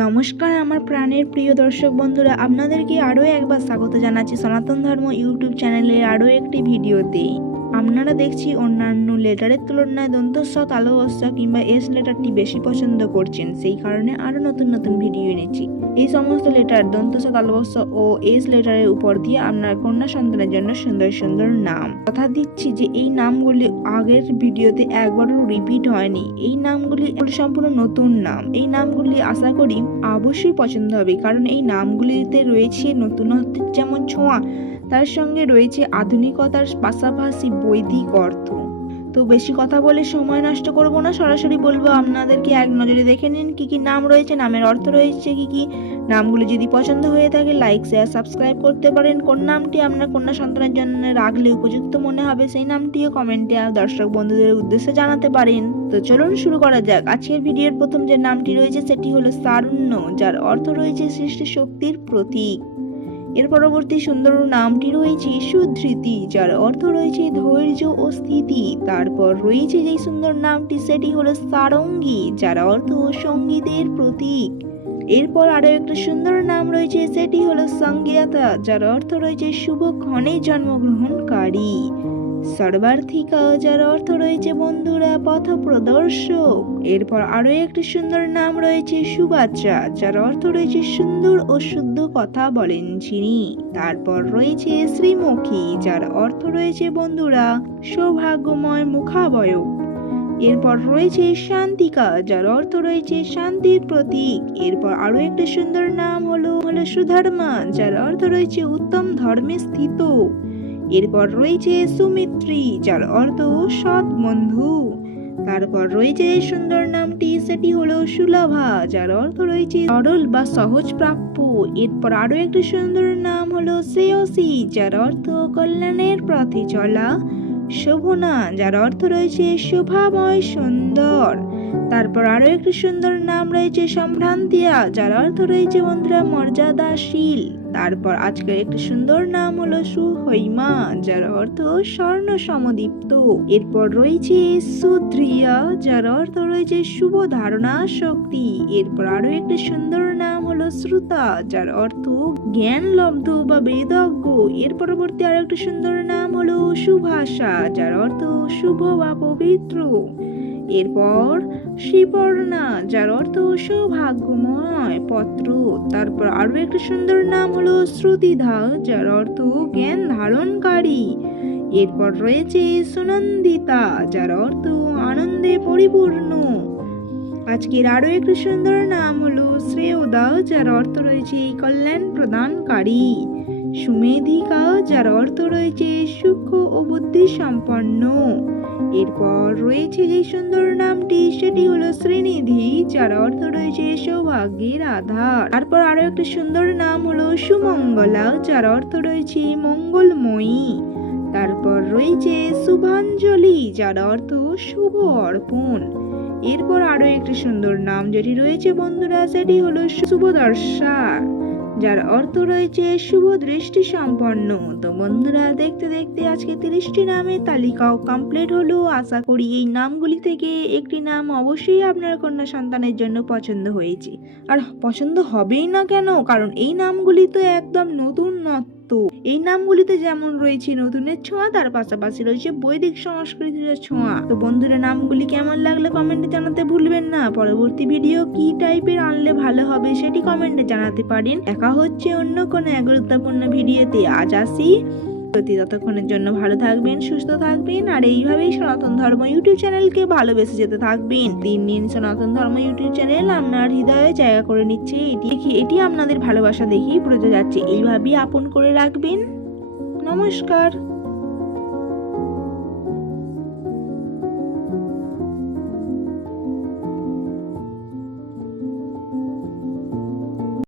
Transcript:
নমস্কার আমার প্রাণের প্রিয় দর্শক বন্ধুরা, আপনাদেরকে আরও একবার স্বাগত জানাচ্ছি সনাতন ধর্ম ইউটিউব চ্যানেলে আরও একটি ভিডিওতে। আপনারা দেখছি অন্যান্য লেটারের তুলনায় দন্তস্ব তালবস্য কিংবা এস লেটারটি বেশি পছন্দ করছেন। সেই কারণে আরও নতুন নতুন ভিডিও এনেছি। এই সমস্ত লেটার দন্তস্ব তালবস্য ও এস লেটারের উপর দিয়ে আপনার কন্যা সন্তানের জন্য সুন্দর সুন্দর নাম। কথা দিচ্ছি যে এই নামগুলি আগের ভিডিওতে একবারও রিপিট হয়নি। এই নামগুলি সম্পূর্ণ নতুন নাম। এই নামগুলি আশা করি অবশ্যই পছন্দ হবে। কারণ এই নামগুলিতে রয়েছে নতুনত্বের যেমন ছোঁয়া তার সঙ্গে রয়েছে আধুনিকতার পাশাপাশি বৈদিক অর্থ। তো বেশি কথা বলে সময় নষ্ট করব না, সরাসরি বলব আপনাদেরকে এক নজরে দেখে নিন কি কি নাম রয়েছে, নামের অর্থ রয়েছে কি কি। নামগুলো যদি পছন্দ হয়ে থাকে লাইক শেয়ার সাবস্ক্রাইব করতে পারেন। কোন নামটি আপনার কন্যা সন্তানের জন্য রাখলে উপযুক্ত মনে হবে, সেই নামটিও কমেন্টে দর্শক বন্ধুদের উদ্দেশ্যে জানাতে পারেন। তো চলুন শুরু করা যাক। আজকের ভিডিওর প্রথম যে নামটি রয়েছে, সেটি হলো সারুণ্য, যার অর্থ রয়েছে সৃষ্টি শক্তির প্রতীক। এর পরবর্তী সুন্দর নামটি রয়েছে সুধৃতি, যার অর্থ রয়েছে ধৈর্য ও স্থিতি। তারপর রয়েছে যে সুন্দর নামটি, সেটি হলো সারঙ্গী, যার অর্থ সঙ্গীতের প্রতীক। এরপর আরও একটা সুন্দর নাম রয়েছে, সেটি হলো সঙ্গীতা, যার অর্থ রয়েছে শুভক্ষণে জন্মগ্রহণকারী। সর্বার্থিকা, যার অর্থ রয়েছে বন্ধুরা পথ প্রদর্শক এরপর আরও একটি সুন্দর নাম রয়েছে সুবাচ্চা যার অর্থ রয়েছে সুন্দর ও শুদ্ধ কথা বলেন যিনি। তারপর রয়েছে শ্রীমুখী, যার অর্থ রয়েছে বন্ধুরা, সৌভাগ্যময় মুখাবয়ব। এরপর রয়েছে শান্তিকা, যার অর্থ রয়েছে শান্তির প্রতীক। এরপর আরও একটা সুন্দর নাম হলো হলো সুধর্মা, যার অর্থ রয়েছে উত্তম ধর্মে স্থিত। এরপর রয়েছে সুমিত্রী, যার অর্থ সৎ বন্ধু। তারপর রয়েছে সুন্দর নামটি, সেটি হলো সুলভা, যার অর্থ রয়েছে সরল বা সহজ প্রাপ্য। এরপর আরও একটি সুন্দর নাম হলো শ্রেয়সী, যার অর্থ কল্যাণের পথে চলা। শোভনা, যার অর্থ রয়েছে শোভাময় সুন্দর। তারপর আরও একটি সুন্দর নাম রয়েছে সম্ভ্রান্তিয়া, যার অর্থ রয়েছে বন্ধুরা মর্যাদাশীল। তারপর আজকের একটি সুন্দর নাম হলো সুহৈমা, যার অর্থ স্বর্ণ সমদীপ্ত। এরপর রয়েছে সুদ্রিয়া যার অর্থ রয়েছে শুভ ধারণা শক্তি। এরপর আরও একটি সুন্দর নাম হলো শ্রুতা, যার অর্থ জ্ঞান লব্ধ বা বেদজ্ঞ। এর পরবর্তী আরও একটি সুন্দর নাম হলো সুভাষা, যার অর্থ শুভ বা পবিত্র। এরপর শিবর্ণা যার অর্থ সৌভাগ্যময় পত্র, তারপর আরও একটা সুন্দর নাম হলো শ্রুতিধা, যার অর্থ জ্ঞান ধারণকারী। এরপর রয়েছে সুনন্দিতা, যার অর্থ আনন্দে পরিপূর্ণ। আজকের আরও একটি সুন্দর নাম হলো শ্রেয়দা, যার অর্থ রয়েছে কল্যাণ প্রদানকারী। সুমেধিকা যার অর্থ রয়েছে সূক্ষ্ম ও বুদ্ধি সম্পন্ন। এরপর রয়েছে যে সুন্দর নামটি, সেটি হলো শ্রীনিধি, যার অর্থ রয়েছে সৌভাগ্যের আধার। তারপর আরও একটা সুন্দর নাম হলো সুমঙ্গলা, যার অর্থ রয়েছে মঙ্গলময়ী। তারপর রয়েছে শুভাঞ্জলি, যার অর্থ শুভ অর্পণ। এরপর আরও একটি সুন্দর নাম যেটি রয়েছে বন্ধুরা, সেটি হলো শুভদর্শা যার অর্থ রয়েছে শুভ দৃষ্টি সম্পন্ন তো বন্ধুরা, দেখতে দেখতে আজকে তিরিশটি নামের তালিকাও কমপ্লিট হলো। আশা করি এই নামগুলি থেকে একটি নাম অবশ্যই আপনার কন্যা সন্তানের জন্য পছন্দ হয়েছে। আর পছন্দ হবেই না কেন? কারণ এই নামগুলি তো একদম নতুন নত্ব এই নামগুলিতে যেমন রয়েছে নতুনের ছোঁয়া, তার পাশাপাশি রয়েছে বৈদিক সংস্কৃতির ছোঁয়া। তো বন্ধুরা, নামগুলি কেমন লাগলে কমেন্টে জানাতে ভুলবেন না। পরবর্তী ভিডিও কি টাইপের আনলে ভালো হবে সেটি কমেন্টে জানাতে পারেন। দেখা হচ্ছে অন্য কোনো এক গুরুত্বপূর্ণ ভিডিওতে আজ আসি। প্রতি ততক্ষণের জন্য ভালো থাকবেন, সুস্থ থাকবেন, আর এইভাবেই সনাতন ধর্ম ইউটিউব চ্যানেলকে ভালোবেসে যেতে থাকবেন। দিন দিন সনাতন ধর্ম ইউটিউব চ্যানেল আপনার হৃদয়ে জায়গা করে নিচ্ছে, এটি এটি আপনাদের ভালোবাসা দেখেই বোঝা যাচ্ছে। এইভাবেই আপন করে রাখবেন। নমস্কার।